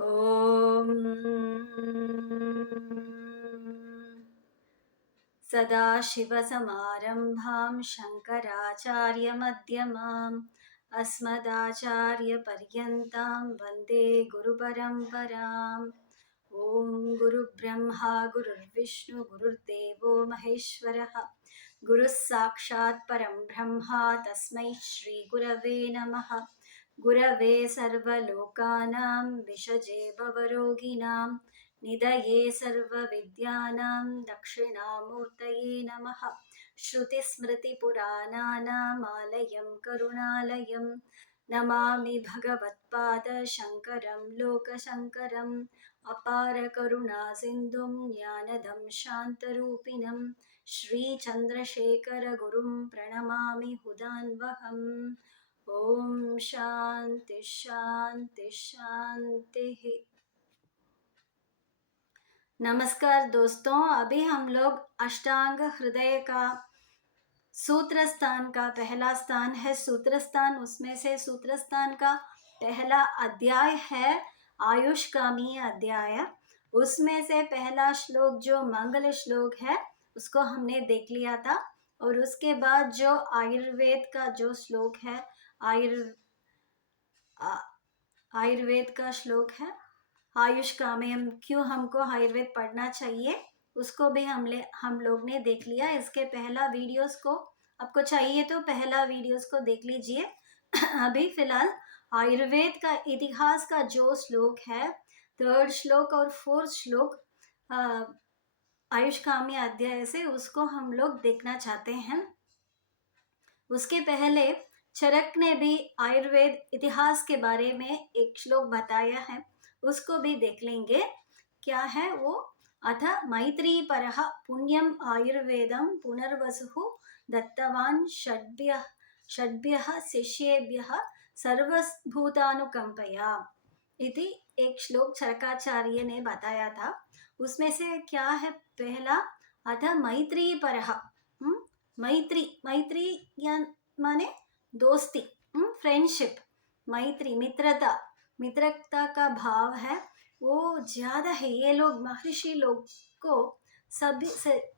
ॐ सदाशिवसमारम्भां शङ्कराचार्यमध्यमाम् अस्मदाचार्यपर्यन्तां वन्दे गुरुपरम्पराम्। ॐ गुरुब्रह्मा गुरुर्विष्णु गुरुर्देवो महेश्वरः गुरुः साक्षात् परं ब्रह्मा तस्मै श्रीगुरवे नमः। गुरवे सर्वलोकानां विषजे भवरोगिणां निधये सर्वविद्यानां दक्षिणामूर्तये नमः। श्रुतिस्मृतिपुराणानामालयं करुणालयं नमामि भगवत्पादशङ्करं लोकशङ्करम्। अपारकरुणासिन्धुं ज्ञानदं शान्तरूपिणं श्रीचन्द्रशेखरगुरुं प्रणमामि हुदान्वहम्। ओम शांति शांति शांति। नमस्कार दोस्तों, अभी हम लोग अष्टांग हृदय का सूत्र स्थान का पहला स्थान है सूत्रस्थान। उसमें से सूत्रस्थान का पहला अध्याय है आयुष्कामी अध्याय। उसमें से पहला श्लोक जो मंगल श्लोक है उसको हमने देख लिया था, और उसके बाद जो आयुर्वेद का जो श्लोक है आयुर्वेद का श्लोक है आयुष का में क्यों हमको आयुर्वेद पढ़ना चाहिए, उसको भी हम लोग ने देख लिया। इसके पहला वीडियोस को आपको चाहिए तो पहला वीडियोस को देख लीजिए। अभी फिलहाल आयुर्वेद का इतिहास का जो श्लोक है, थर्ड श्लोक और फोर्थ श्लोक आयुष्कामी अध्याय से, उसको हम लोग देखना चाहते हैं। उसके पहले चरक ने भी आयुर्वेद इतिहास के बारे में एक श्लोक बताया है, उसको भी देख लेंगे। क्या है वो? अथ मैत्री परः पुण्यम आयुर्वेदम पुनर्वसुः दत्तवान षड्भ्यः शिष्येभ्यः सर्वभूतानुकंपया इति एक श्लोक चरकाचार्य ने बताया था। उसमें से क्या है? पहला, अथ मैत्री परः, मैत्री या माने दोस्ती, फ्रेंडशिप। मैत्री मित्रता का भाव है, वो ज्यादा है। ये लोग महर्षि लोग को सभी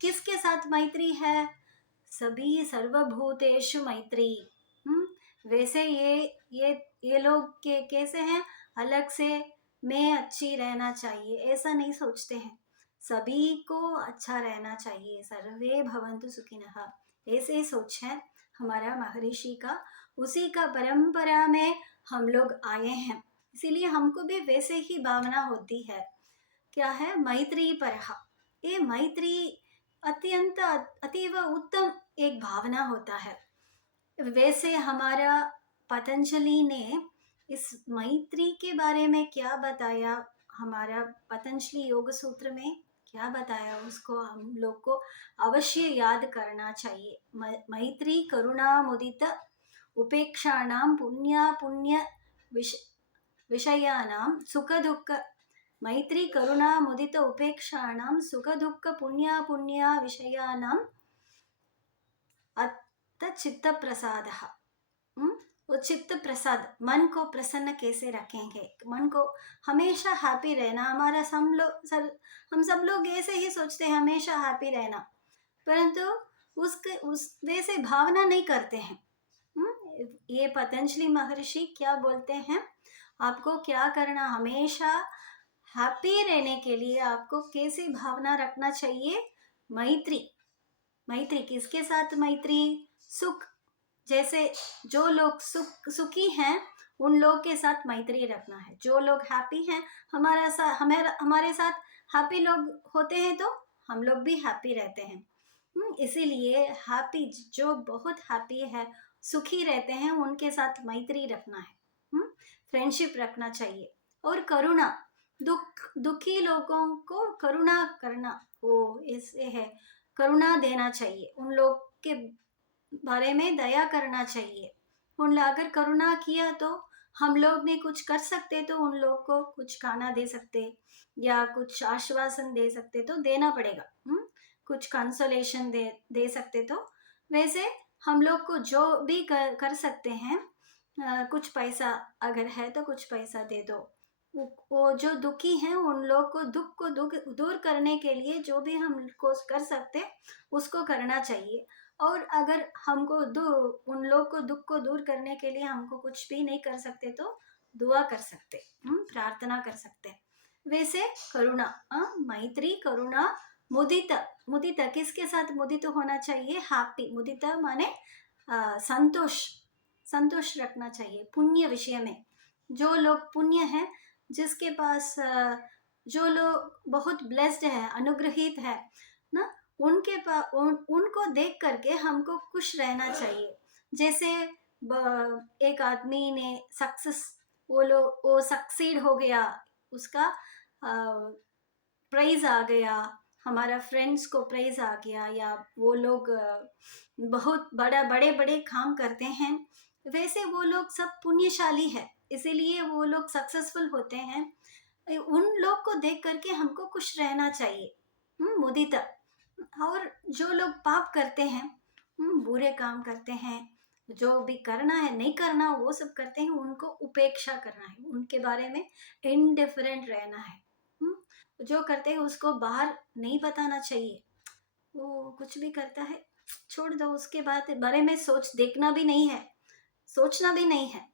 किसके साथ मैत्री है? सभी सर्वभूतेषु मैत्री। वैसे ये लोग के कैसे हैं? अलग से मैं अच्छी रहना चाहिए ऐसा नहीं सोचते हैं, सभी को अच्छा रहना चाहिए। सर्वे भवन्तु सुखिनः, ऐसे ही सोच है हमारा महर्षि का। उसी का परंपरा में हम लोग आए हैं, इसीलिए हमको भी वैसे ही भावना होती है। क्या है? मैत्री परः। ये मैत्री अत्यंत अतीव उत्तम एक भावना होता है। वैसे हमारा पतंजलि ने इस मैत्री के बारे में क्या बताया? हमारा पतंजलि योग सूत्र में क्या बताया, उसको हम लोग को अवश्य याद करना चाहिए। मैत्री करुणा मुदित उपेक्षाणां पुण्य विषयाणां सुख दुःख। मैत्री करुणा मुदित उपेक्षाणां सुख दुःख पुण्य विषयाणां चित्त प्रसाद। वो चित्त प्रसाद, मन को प्रसन्न कैसे रखेंगे? मन को हमेशा हैप्पी रहना। हम सब लोग ऐसे ही सोचते हैं, हमेशा हैप्पी रहना, परंतु उस वैसे भावना नहीं करते हैं। ये पतंजलि महर्षि क्या बोलते हैं? आपको क्या करना, हमेशा हैप्पी रहने के लिए आपको कैसी भावना रखना चाहिए? मैत्री किसके साथ? मैत्री सुख, जैसे जो लोग सुखी हैं उन लोग के साथ मैत्री रखना है। जो लोग हैप्पी हैं, हमारे साथ हैप्पी लोग होते हैं तो हम लोग भी हैप्पी रहते हैं। इसीलिए हैप्पी, जो बहुत हैप्पी है, सुखी रहते हैं, उनके साथ मैत्री रखना है, फ्रेंडशिप रखना चाहिए। और करुणा, दुखी लोगों को करुणा करना, वो ऐसे है, करुणा देना चाहिए। उन लोग के बारे में दया करना चाहिए। अगर करुणा किया तो हम लोग ने कुछ कर सकते, तो उन लोग को कुछ खाना दे सकते या कुछ आश्वासन दे सकते, तो देना पड़ेगा। कुछ कंसोलेशन दे सकते, तो वैसे हम लोग को जो भी कर सकते हैं। कुछ पैसा अगर है तो कुछ पैसा दे दो, वो जो दुखी हैं उन लोग को दुख दूर करने के लिए जो भी हम को कर सकते हैं उसको करना चाहिए। और अगर हमको उन लोग को दुख को दूर करने के लिए हमको कुछ भी नहीं कर सकते तो दुआ कर सकते, प्रार्थना कर सकते। वैसे करुणा, मैत्री, करुणा, मुदिता। मुदिता किसके साथ मुदित होना चाहिए? हैप्पी। मुदिता माने संतोष, संतोष रखना चाहिए पुण्य विषय में। जो लोग पुण्य है, जिसके पास जो लोग बहुत ब्लेस्ड है, अनुग्रहित है ना, उनके पास उनको देख करके हमको खुश रहना चाहिए। जैसे एक आदमी ने सक्सेस, वो सक्सीड हो गया, उसका प्राइज आ गया, हमारा फ्रेंड्स को प्राइज आ गया, या वो लोग बहुत बड़े बड़े काम करते हैं, वैसे वो लोग सब पुण्यशाली है, इसीलिए वो लोग सक्सेसफुल होते हैं। उन लोग को देख करके हमको खुश रहना चाहिए, मुदिता। और जो लोग पाप करते हैं, बुरे काम करते हैं, जो भी करना है नहीं करना वो सब करते हैं, उनको उपेक्षा करना है, उनके बारे में इनडिफरेंट रहना है। जो करते हैं उसको बाहर नहीं बताना चाहिए, वो कुछ भी करता है छोड़ दो, उसके बारे में देखना भी नहीं है, सोचना भी नहीं है।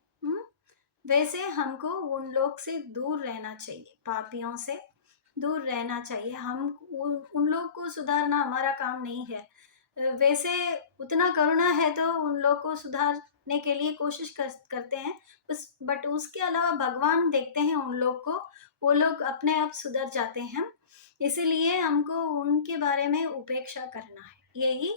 वैसे हमको उन लोग से दूर रहना चाहिए, पापियों से दूर रहना चाहिए। हम उन लोग को सुधारना हमारा काम नहीं है। वैसे उतना करुणा है तो उन लोग को सुधारने के लिए कोशिश करते हैं, बट उसके अलावा भगवान देखते हैं उन लोग को, वो लोग अपने आप सुधर जाते हैं, इसीलिए हमको उनके बारे में उपेक्षा करना है। यही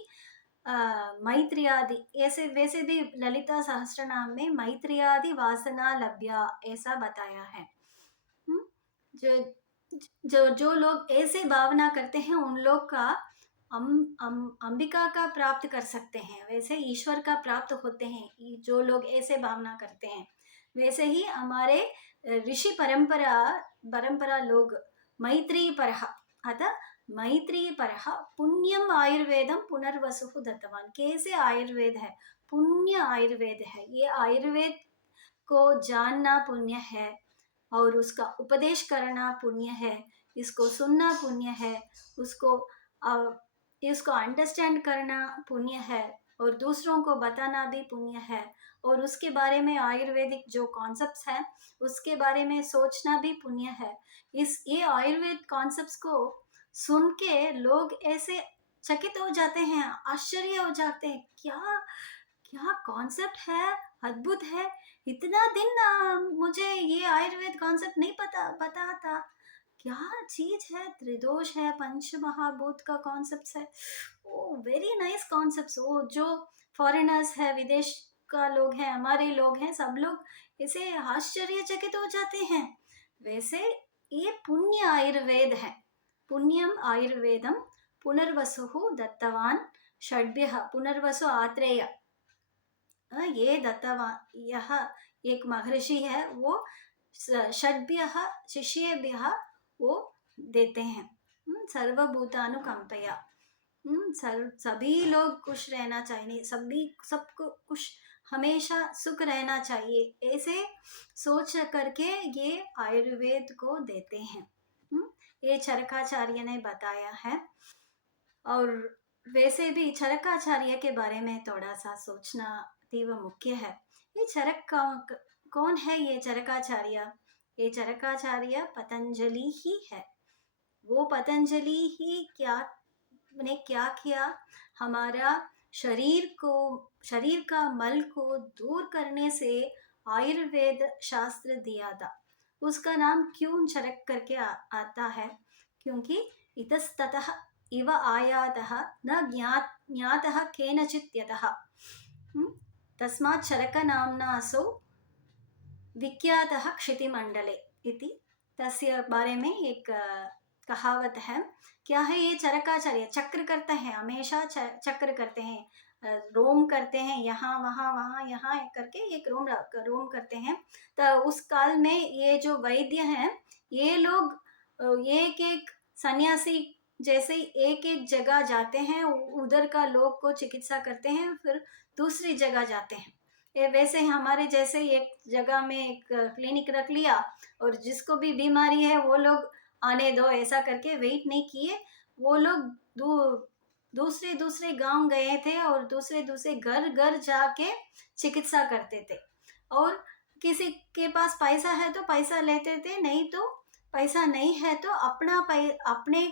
मैत्रियादि, ऐसे वैसे भी ललिता सहस्त्र नाम में मैत्रियादि वासना लभ्या ऐसा बताया है। जो जो लोग ऐसे भावना करते हैं उन लोग का अंबिका का प्राप्त कर सकते हैं, वैसे ईश्वर का प्राप्त होते हैं जो लोग ऐसे भावना करते हैं। वैसे ही हमारे ऋषि परंपरा लोग मैत्री परह, अतः मैत्री परह पुण्यम आयुर्वेदम पुनर्वसु दत्तवान। कैसे आयुर्वेद है? पुण्य आयुर्वेद है। ये आयुर्वेद को जानना पुण्य है, और उसका उपदेश करना पुण्य है, इसको सुनना पुण्य है, इसको अंडरस्टैंड करना पुण्य है, और दूसरों को बताना भी पुण्य है, और उसके बारे में आयुर्वेदिक जो कॉन्सेप्ट्स हैं उसके बारे में सोचना भी पुण्य है। ये आयुर्वेद कॉन्सेप्ट्स को सुन के लोग ऐसे चकित हो जाते हैं, आश्चर्य हो जाते हैं, क्या क्या कॉन्सेप्ट है, अद्भुत है। इतना दिन मुझे ये आयुर्वेद कॉन्सेप्ट नहीं पता था, क्या चीज है, त्रिदोष है, पंच महाभूत का कॉन्सेप्ट है। ओ वेरी नाइस कॉन्सेप्ट। वो जो फॉरेनर्स है, विदेश का लोग हैं, हमारे लोग हैं, सब लोग इसे आश्चर्यचकित हो जाते हैं। वैसे ये पुण्य आयुर्वेद है। पुण्यम आयुर्वेदम पुनर्वसु दत्तवान षड्भ्यः। पुनर्वसु आत्रेय, ये दत्तवान, यह एक महर्षि है, वो षड्भ्यः शिष्येभ्यः वो देते हैं। सर्वभूतानुकंपया, सभी लोग खुश रहना चाहिए, सबको खुश, हमेशा सुख रहना चाहिए, ऐसे सोच करके ये आयुर्वेद को देते हैं। ये चरकाचार्य ने बताया है। और वैसे भी चरकाचार्य के बारे में थोड़ा सा सोचना तीव्र मुख्य है। ये कौन है? ये चरकाचार्य, ये चरकाचार्य पतंजलि ही है। वो पतंजलि ही क्या किया, हमारा शरीर का मल को दूर करने से आयुर्वेद शास्त्र दिया था। उसका नाम क्यों चरक करके आता है? क्योंकि इतस्ततः इव आयातः न ज्ञातः केनचित् यतः, तस्मात् चरकनाम्नासौ विख्यातः क्षितिमंडले इति। तस्य बारे में एक कहावत है। क्या है ये? चरकाचार्य चक्र करते हैं, हमेशा चक्र करते हैं, रोम करते हैं, यहाँ वहाँ यहाँ करके एक रोम करते हैं। तो उस काल में ये जो वैद्य हैं, ये लोग एक एक सन्यासी जैसे एक एक जगह जाते हैं, उधर का लोग को चिकित्सा करते हैं, फिर दूसरी जगह जाते हैं। ये वैसे ही हमारे जैसे ही एक जगह में एक क्लिनिक रख लिया और जिसको भी बीमारी है वो लोग आने दो ऐसा करके वेट नहीं किए। वो लोग दूसरे दूसरे गांव गए थे और दूसरे दूसरे घर घर जाके चिकित्सा करते थे। और किसी के पास पैसा है तो पैसा लेते थे, नहीं तो पैसा नहीं है तो अपने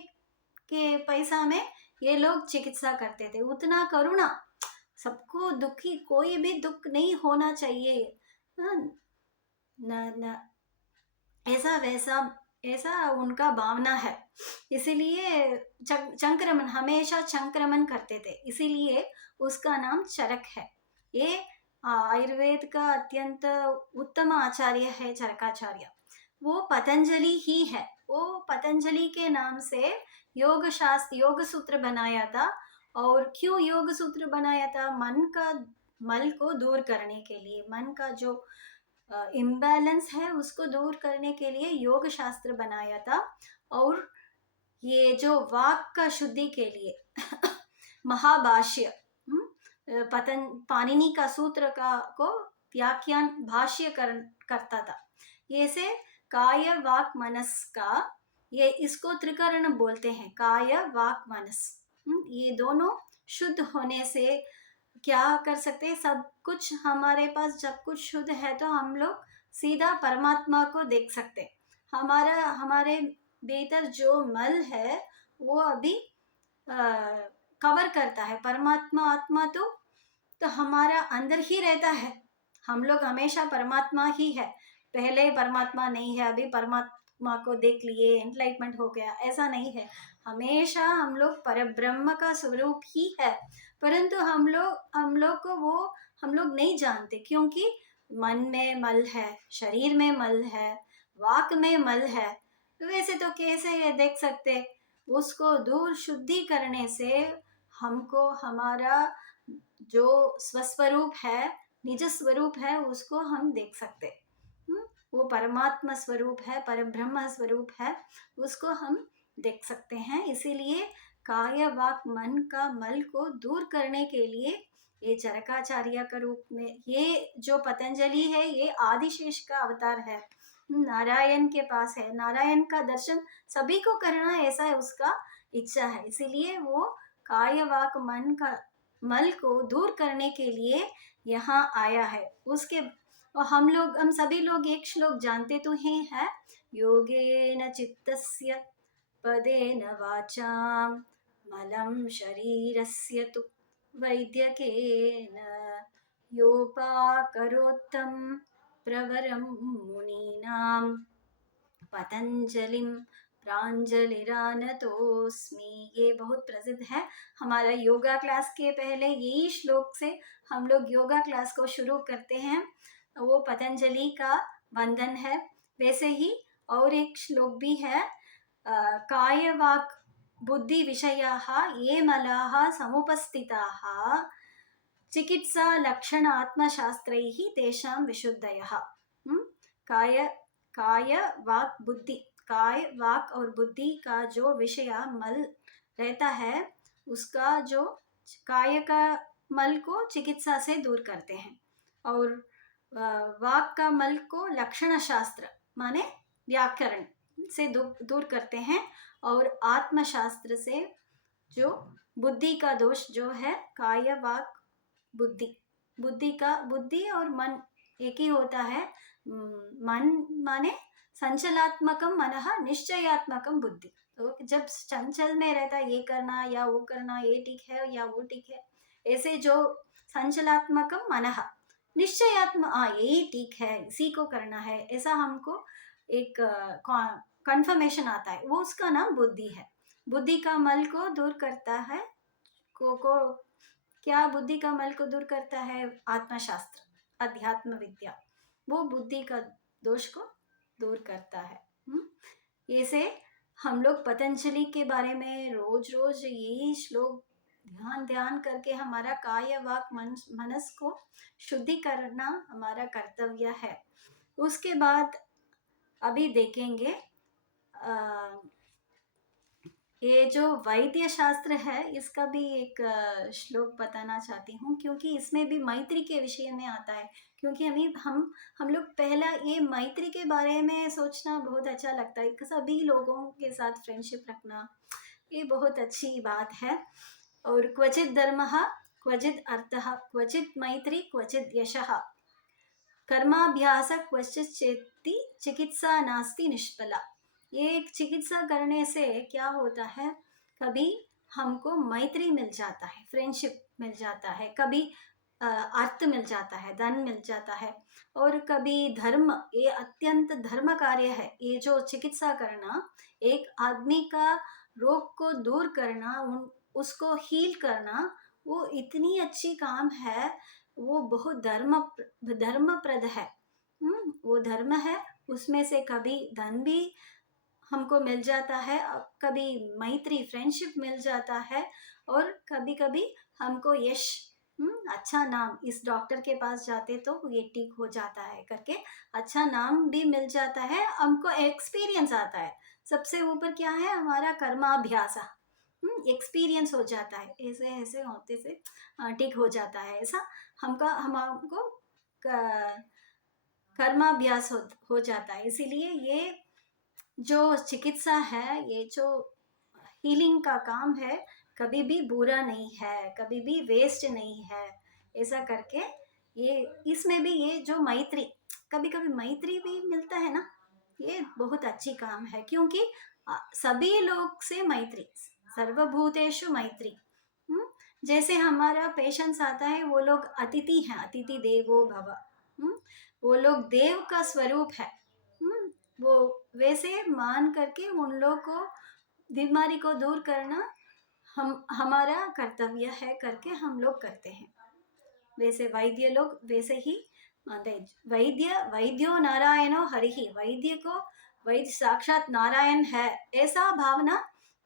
के पैसा में ये लोग चिकित्सा करते थे। उतना करुणा, सबको दुखी, कोई भी दुख नहीं होना चाहिए। हाँ, न न ऐसा वैसा, ऐसा उनका भावना है। इसीलिए संक्रमण, हमेशा संक्रमण करते थे, इसीलिए उसका नाम चरक है। ये आयुर्वेद का अत्यंत उत्तम आचार्य है चरकाचार्य। वो पतंजलि ही है। वो पतंजलि के नाम से योग शास्त्र, योग सूत्र बनाया था। और क्यों योग सूत्र बनाया था? मन का मल को दूर करने के लिए, मन का जो इम्बैलेंस है उसको दूर करने के लिए योग शास्त्र बनाया था। और ये जो वाक का शुद्धि के लिए महाभाष्य, पतन पाणिनि का सूत्र का को व्याख्यान भाष्य करता था। ये से काय वाक मनस का, ये इसको त्रिकरण बोलते हैं, काय वाक मनस। ये दोनों शुद्ध होने से क्या कर सकते हैं? सब कुछ हमारे पास जब कुछ शुद्ध है तो हम लोग सीधा परमात्मा को देख सकते हैं। हमारे भीतर जो मल है वो अभी कवर करता है परमात्मा। आत्मा तो हमारा अंदर ही रहता है। हम लोग हमेशा परमात्मा ही है। पहले परमात्मा नहीं है, अभी परमात्मा को देख लिए, एनलाइटमेंट हो गया, ऐसा नहीं है। हमेशा हम लोग परब्रह्म का स्वरूप ही है। परंतु हम लोग को वो हम लोग नहीं जानते, क्योंकि मन में मल है, शरीर में मल है, वाक में मल है। वैसे तो कैसे ये देख सकते? उसको दूर शुद्धि करने से हमको हमारा जो स्वस्वरूप है, निज स्वरूप है, उसको हम देख सकते। वो परमात्मा स्वरूप है, परब्रह्म स्वरूप है, उसको हम देख सकते हैं। इसीलिए काय वाक मन का मल को दूर करने के लिए ये चरकाचार्य का रूप में, ये जो पतंजलि है ये आदिशेष का अवतार है, नारायण के पास है। नारायण का दर्शन सभी को करना, ऐसा है उसका इच्छा है। इसीलिए वो काय वाक मन का मल को दूर करने के लिए यहाँ आया है। उसके और हम सभी लोग एक श्लोक जानते तो हैं, योगेन चित्तस्य पदेन वाचां मलं शरीरस्य तु वैद्यकेन योपाकरोत्तं प्रवरं मुनीनां पतंजलिम प्रांजलिरानतोस्मि। ये बहुत प्रसिद्ध है। हमारा योगा क्लास के पहले यही श्लोक से हम लोग योगा क्लास को शुरू करते हैं। वो पतंजलि का वंदन है। वैसे ही और एक श्लोक भी है, काय वाक बुद्धि विषयाः ये मलाः समुपस्थिताः चिकित्सा लक्षण आत्मशास्त्रैः तेषां विशुद्धयः। काय काय वाक बुद्धि, काय वाक और बुद्धि का जो विषय मल रहता है, उसका जो काय का मल को चिकित्सा से दूर करते हैं। और वाक का मल को लक्षण शास्त्र माने व्याकरण से दूर करते हैं। और आत्मशास्त्र से जो बुद्धि का दोष जो है, काय वाक बुद्धि, बुद्धि और मन एक ही होता है। मन माने संचलात्मकम मनः निश्चयात्मकम बुद्धि। तो जब चंचल में रहता है, ये करना या वो करना, ये ठीक है या वो ठीक है, ऐसे जो संचलात्मकम मनः यही ठीक है, इसी को करना है, ऐसा हमको एक कंफर्मेशन आता है, वो उसका नाम बुद्धि है। बुद्धि का मल को दूर करता है। क्या बुद्धि का मल को दूर करता है? आत्मशास्त्र, अध्यात्म विद्या, वो बुद्धि का दोष को दूर करता है। ऐसे हम लोग पतंजलि के बारे में रोज रोज यही श्लोक ध्यान करके हमारा काय वाक मनस को शुद्धि करना हमारा कर्तव्य है। उसके बाद अभी देखेंगे ये जो वैद्य शास्त्र है इसका भी एक श्लोक बताना चाहती हूँ, क्योंकि इसमें भी मैत्री के विषय में आता है। क्योंकि हम लोग पहला ये मैत्री के बारे में सोचना बहुत अच्छा लगता है, सभी लोगों के साथ फ्रेंडशिप रखना ये बहुत अच्छी बात है। और क्वचित धर्मः क्वचित अर्थः क्वचित मैत्री क्वचित यशः कर्माभ्यास क्वचित चेति चिकित्सा नास्ति निष्फला। ये एक चिकित्सा करने से क्या होता है, कभी हमको मैत्री मिल जाता है, फ्रेंडशिप मिल जाता है, कभी अर्थ मिल जाता है, धन मिल जाता है, और कभी धर्म, ये अत्यंत धर्म कार्य है। ये जो चिकित्सा करना, एक आदमी का रोग को दूर करना, उसको हील करना, वो इतनी अच्छी काम है, वो बहुत धर्मप्रद है। वो धर्म है, उसमें से कभी धन भी हमको मिल जाता है, कभी मैत्री फ्रेंडशिप मिल जाता है, और कभी कभी हमको यश, अच्छा नाम, इस डॉक्टर के पास जाते तो ये ठीक हो जाता है करके अच्छा नाम भी मिल जाता है, हमको एक्सपीरियंस आता है। सबसे ऊपर क्या है, हमारा कर्माभ्यास, एक्सपीरियंस हो जाता है, ऐसे ऐसे होते से ठीक हो जाता है, ऐसा हमको कर्माभ्यास हो जाता है। इसीलिए ये जो चिकित्सा है, ये जो हीलिंग का काम है, कभी भी बुरा नहीं है, कभी भी वेस्ट नहीं है। ऐसा करके ये इसमें भी ये जो मैत्री, कभी कभी मैत्री भी मिलता है ना, ये बहुत अच्छी काम है। क्योंकि सभी लोग से मैत्री, सर्वभूतेषु मैत्री। हम्म, जैसे हमारा पेशेंट्स आता है, वो लोग अतिथि हैं, अतिथि देवो भव। वो लोग देव का स्वरूप है। वो वैसे मान करके उन लोग को बीमारी को दूर करना हम हमारा कर्तव्य है करके हम लोग करते हैं। वैसे वैद्य लोग वैसे ही मानते हैं, वैद्यो नारायणो हरिहि, वैद्य को वैद्य साक्षात नारायण है, ऐसा भावना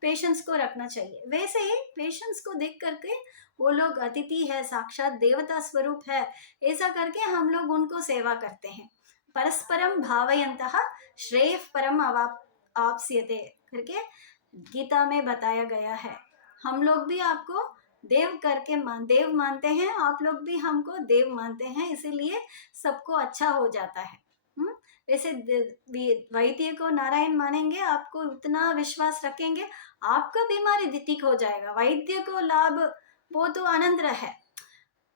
पेशेंट्स को रखना चाहिए। वैसे ही पेशेंट्स को देख करके वो लोग अतिथि है, साक्षात देवता स्वरूप है, ऐसा करके हम लोग उनको सेवा करते हैं। परस्परम भावयन्तः श्रेय परम आप्स्यते करके गीता में बताया गया है। हम लोग भी आपको देव मानते हैं, आप लोग भी हमको देव मानते हैं, इसीलिए सबको अच्छा हो जाता है। वैसे वैद्य को नारायण मानेंगे, आपको उतना विश्वास रखेंगे, आपका बीमारी ठीक हो जाएगा। वैद्य को लाभ वो तो आनंद है,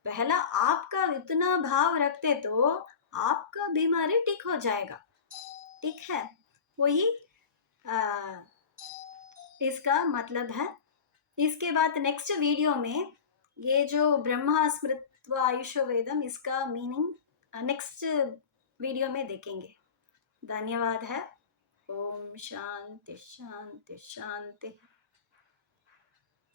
पहला आपका इतना भाव रखते तो आपका बीमारी ठीक हो जाएगा। ठीक है, वही इसका मतलब है। इसके बाद नेक्स्ट वीडियो में ये जो ब्रह्मा स्मृत्वा आयुषो वेदम, इसका मीनिंग नेक्स्ट वीडियो में देखेंगे। धन्यवाद है। ओम शांति शांति शांति।